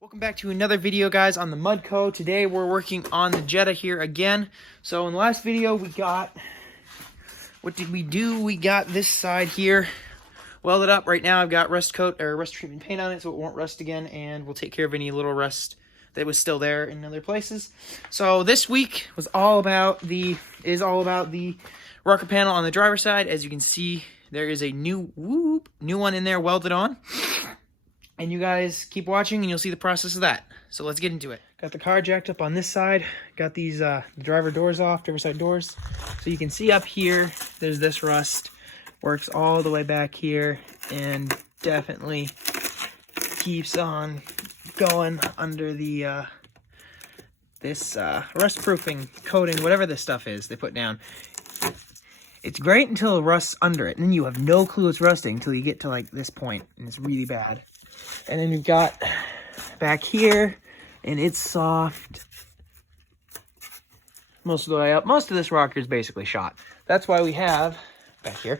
Welcome back to another video, guys, on the Mudco. Today we're working on the Jetta here again. So in the last video we got, what did we do? We got this side here welded up. Right now I've got rust treatment paint on it so it won't rust again, and we'll take care of any little rust that was still there in other places. So this week is all about the rocker panel on the driver's side. As you can see, there is a new one in there welded on. And you guys keep watching and you'll see the process of that. So let's get into it. Got the car jacked up on this side. Got these the driver doors off, driver side doors. So you can see up here, there's this rust. Works all the way back here and definitely keeps on going under the this rust proofing coating, whatever this stuff is they put down. It's great until it rusts under it, and then you have no clue it's rusting until you get to like this point, and it's really bad. And then you've got back here, and it's soft most of the way up. Most of this rocker is basically shot. That's why we have back here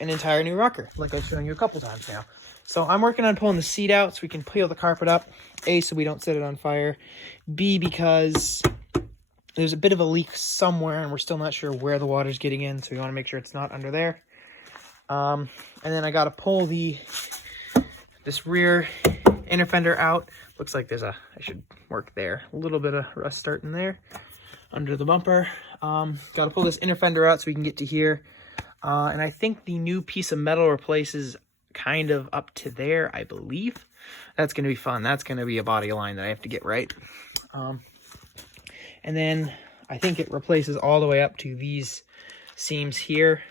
an entire new rocker, like I've shown you a couple times now. So I'm working on pulling the seat out so we can peel the carpet up. A, so we don't set it on fire. B, because there's a bit of a leak somewhere, and we're still not sure where the water's getting in, so we want to make sure it's not under there. And then I got to pull this rear inner fender out. Looks like there's I should work there. A little bit of rust starting there under the bumper. Got to pull this inner fender out so we can get to here. And I think the new piece of metal replaces kind of up to there, I believe. That's going to be fun. That's going to be a body line that I have to get right. And then I think it replaces all the way up to these seams here.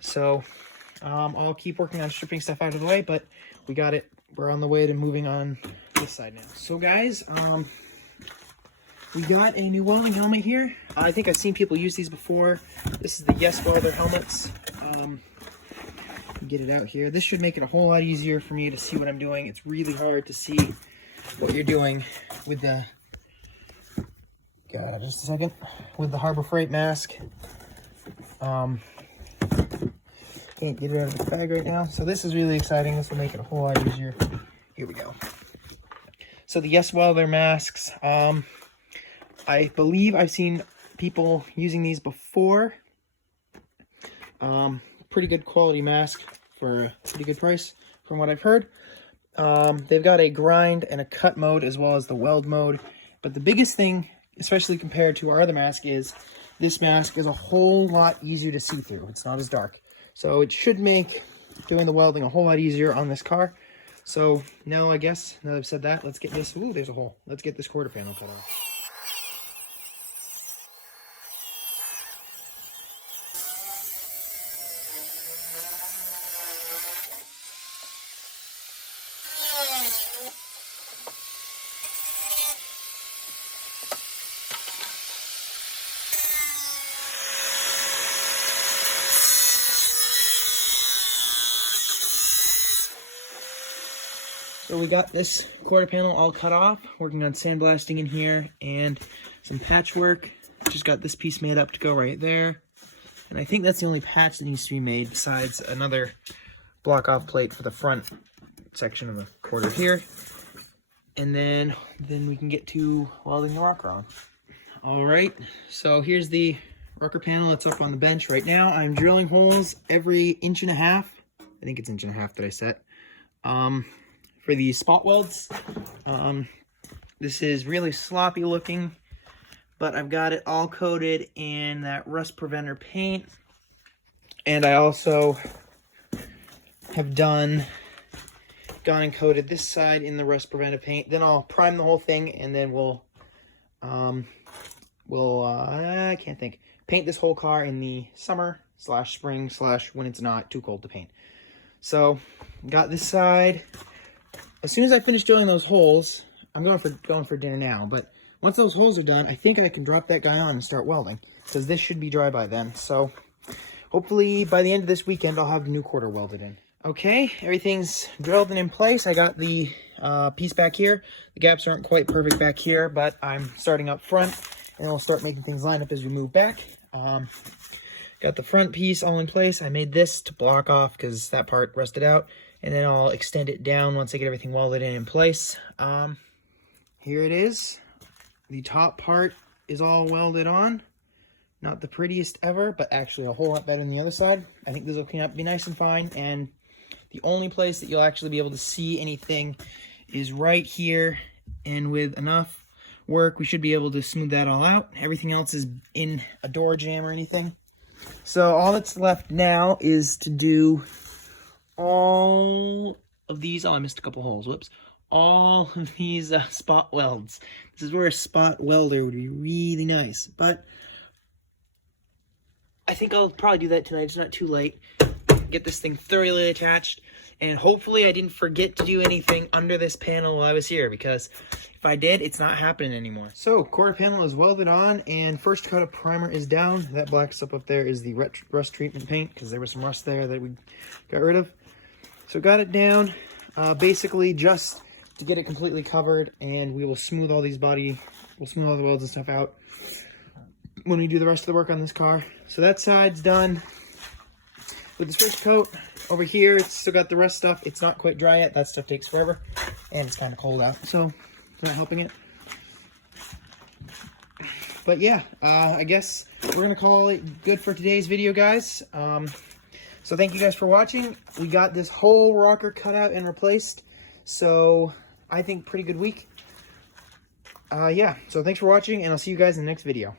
So I'll keep working on stripping stuff out of the way, but we got it. We're on the way to moving on this side now. So guys, we got a new welding helmet here. I think I've seen people use these before. This is the Yes Welder helmets. Get it out here. This should make it a whole lot easier for me to see what I'm doing. It's really hard to see what you're doing with the, just a second, with the Harbor Freight mask. Can't get it out of the bag right now. So this is really exciting. This will make it a whole lot easier. Here we go. So the Yes Welder masks. I believe I've seen people using these before. Pretty good quality mask for a pretty good price from what I've heard. They've got a grind and a cut mode as well as the weld mode. But the biggest thing, especially compared to our other mask, is this mask is a whole lot easier to see through. It's not as dark. So it should make doing the welding a whole lot easier on this car. So now I guess, now that I've said that, let's get this, ooh, there's a hole. Let's get this quarter panel cut off. So we got this quarter panel all cut off, working on sandblasting in here and some patchwork. Just got this piece made up to go right there. And I think that's the only patch that needs to be made besides another block off plate for the front section of the quarter here. And then we can get to welding the rocker on. All right, so here's the rocker panel. It's up on the bench right now. I'm drilling holes every 1.5 inches. I think it's 1.5 inches that I set. For these spot welds. This is really sloppy looking, but I've got it all coated in that rust preventer paint. And I also have gone and coated this side in the rust preventive paint. Then I'll prime the whole thing, and then we'll I can't think, paint this whole car in the summer / spring / when it's not too cold to paint. So got this side. As soon as I finish drilling those holes, I'm going for dinner now, but once those holes are done, I think I can drop that guy on and start welding, because this should be dry by then. So hopefully by the end of this weekend, I'll have the new quarter welded in. Okay, everything's drilled and in place. I got the piece back here. The gaps aren't quite perfect back here, but I'm starting up front, and we'll start making things line up as we move back. Got the front piece all in place. I made this to block off because that part rusted out. and then I'll extend it down once I get everything welded in place. Here it is. The top part is all welded on. Not the prettiest ever, but actually a whole lot better than the other side. I think this will clean up, be nice and fine, and the only place that you'll actually be able to see anything is right here, and with enough work, we should be able to smooth that all out. Everything else is in a door jamb or anything. So all that's left now is to do all of these. Oh, I missed a couple holes. Whoops. All of these spot welds. This is where a spot welder would be really nice. But I think I'll probably do that tonight. It's not too late. Get this thing thoroughly attached. And hopefully I didn't forget to do anything under this panel while I was here, because if I did, it's not happening anymore. So quarter panel is welded on, and first coat of primer is down. That black stuff up there is the rust treatment paint, because there was some rust there that we got rid of. So got it down, basically just to get it completely covered, and we will smooth all these we'll smooth all the welds and stuff out when we do the rest of the work on this car. So that side's done. With this first coat, over here, it's still got the rust stuff. It's not quite dry yet. That stuff takes forever, and it's kind of cold out, so it's not helping it. But yeah, I guess we're going to call it good for today's video, guys. So thank you guys for watching. We got this whole rocker cut out and replaced, so I think pretty good week. Yeah, so thanks for watching, and I'll see you guys in the next video.